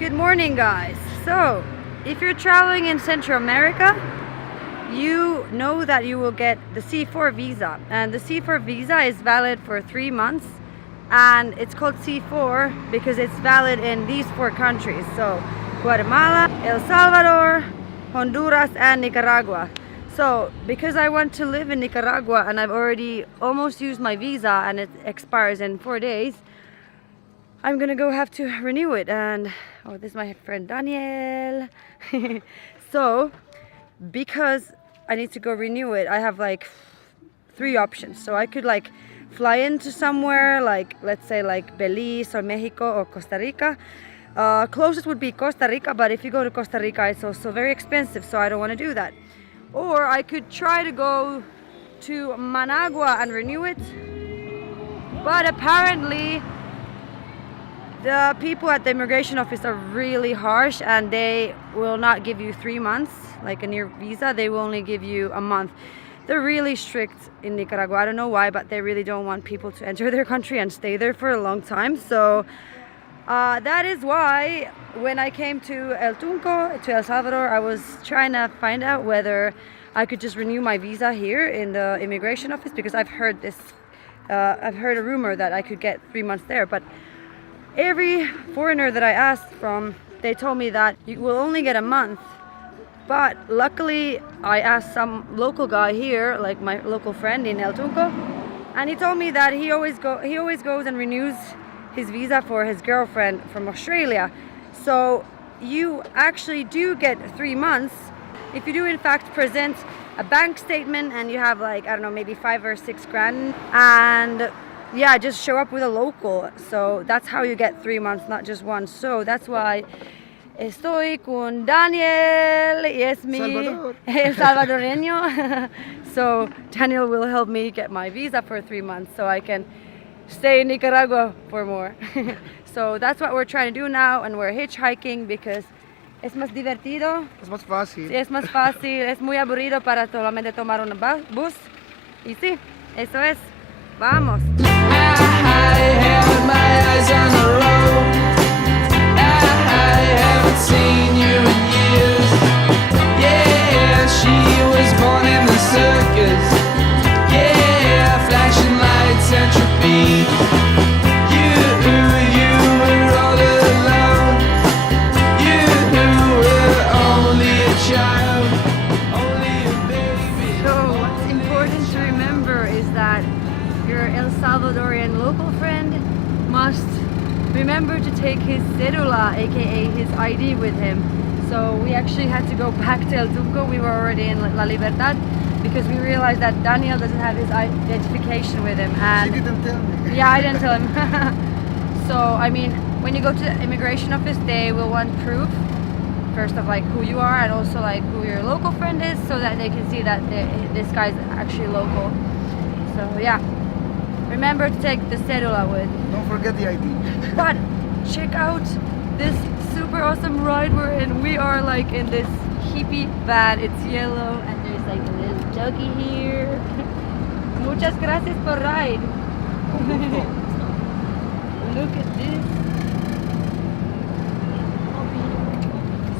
Good morning, guys. So, if you're traveling in Central America, you know that you will get the C-4 visa, and the C-4 visa is valid for 3 months, and it's called C-4 because it's valid in these 4 countries, so Guatemala, El Salvador, Honduras, and Nicaragua. So because I want to live in Nicaragua and I've already almost used my visa and it expires in 4 days, I'm gonna go have to renew it. And oh, this is my friend Daniel. So because I need to go renew it, I have like 3 options. So I could like fly into somewhere like, let's say like Belize or Mexico or Costa Rica. Closest would be Costa Rica, but if you go to Costa Rica it's also very expensive, so I don't want to do that. Or I could try to go to Managua and renew it, but apparently the people at the immigration office are really harsh and they will not give you 3 months like a new visa. They will only give you a month. They're really strict in Nicaragua. I don't know why, but they really don't want people to enter their country and stay there for a long time. So that is why when I came to El Salvador, I was trying to find out whether I could just renew my visa here in the immigration office, because I've heard a rumor that I could get 3 months there. But every foreigner that I asked from, they told me that you will only get a month. But luckily I asked some local guy here, like my local friend in El Tunco, and he told me that he always goes and renews his visa for his girlfriend from Australia. So you actually do get 3 months if you do in fact present a bank statement and you have like, I don't know, maybe 5 or 6 grand, and yeah, just show up with a local. So that's how you get 3 months, not just 1. So that's why estoy con Daniel, y es mi El Salvadoreño. So Daniel will help me get my visa for 3 months so I can stay in Nicaragua for more. So that's what we're trying to do now, and we're hitchhiking because es más divertido. Es más fácil. Sí, es más fácil. Es muy aburrido para solamente tomar un bus. Y sí, eso es. Vamos. I have my eyes on the road. I haven't seen you in years. Yeah, she was born in the circus. Yeah, flashing lights, entropy. You were all alone. You were only a child, only a baby. So what's important to remember is that your El Salvadorian local friend must remember to take his cédula, aka his ID, with him. So we actually had to go back to El Tunco. We were already in La Libertad because we realized that Daniel doesn't have his identification with him. And She didn't tell me. yeah, I didn't tell him. So I mean, when you go to the immigration office, they will want proof first of like who you are and also like who your local friend is, so that they can see that this guy's actually local. So yeah, remember to take the cédula with. Don't forget the ID. But check out this super awesome ride we're in. We are like in this hippie van. It's yellow and there's like a little doggy here. Muchas gracias por ride. Look at this.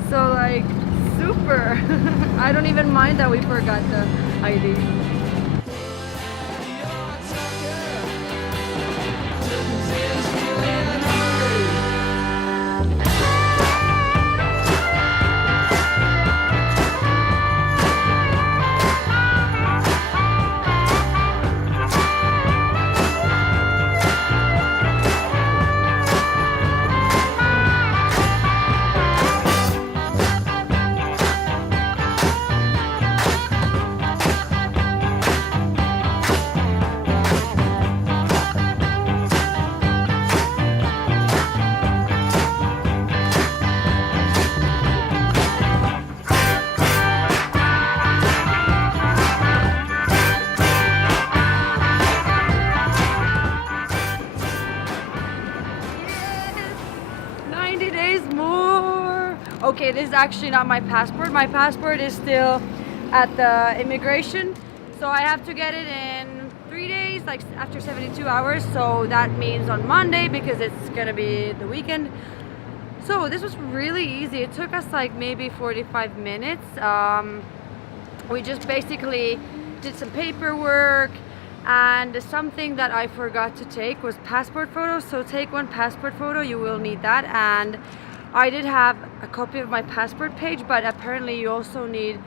So like super. I don't even mind that we forgot the ID. Okay, this is actually not my passport. My passport is still at the immigration, so I have to get it in 3 days, like after 72 hours. So that means on Monday, because it's gonna be the weekend, So this was really easy. It took us like maybe 45 minutes. We just basically did some paperwork, and something that I forgot to take was passport photos. So take one passport photo, you will need that. And I did have a copy of my passport page, but apparently you also need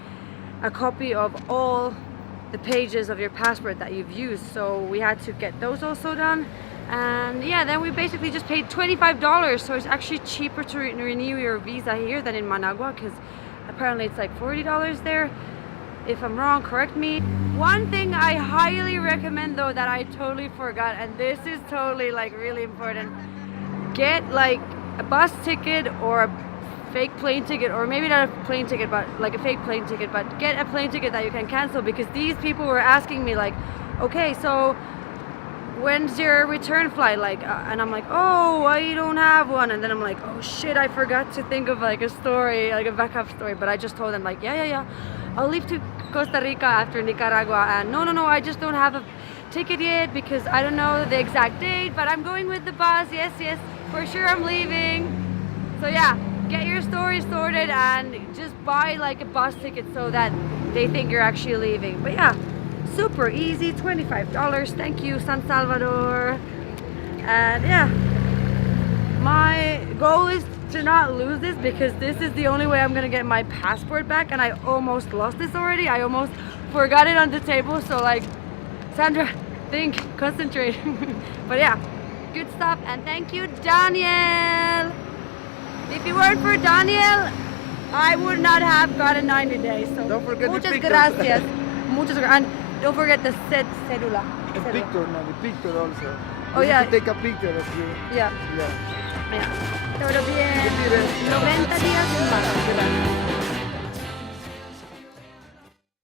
a copy of all the pages of your passport that you've used. So we had to get those also done. And yeah, then we basically just paid $25. So it's actually cheaper to renew your visa here than in Managua, because apparently it's like $40 there. If I'm wrong, correct me. One thing I highly recommend though that I totally forgot, and this is totally like really important, get like a bus ticket or a fake plane ticket, or maybe not a plane ticket but like a fake plane ticket, but get a plane ticket that you can cancel, because these people were asking me like, okay, so when's your return flight, like and I'm like, oh, I don't have one. And then I'm like, oh shit, I forgot to think of like a story, like a backup story. But I just told them like, yeah, I'll leave to Costa Rica after Nicaragua, and no, I just don't have a ticket yet because I don't know the exact date, but I'm going with the bus. Yes, for sure I'm leaving. So yeah, get your story sorted and just buy like a bus ticket so that they think you're actually leaving. But yeah, super easy, $25. Thank you, San Salvador. And yeah, my goal is to not lose this, because this is the only way I'm gonna get my passport back, and I almost lost this already. I almost forgot it on the table. So like, Sandra, think, concentrate. But yeah, good stuff. And thank you, Daniel. If it weren't for Daniel, I would not have gotten 90 days. So Don't forget the muchas pictures. gracias. Muchas gracias. And don't forget the cedula. The picture, no, the picture also. Oh, You yeah. need to take a picture of you. Yeah. Yeah. Todo bien. Good. 90 días en Málaga.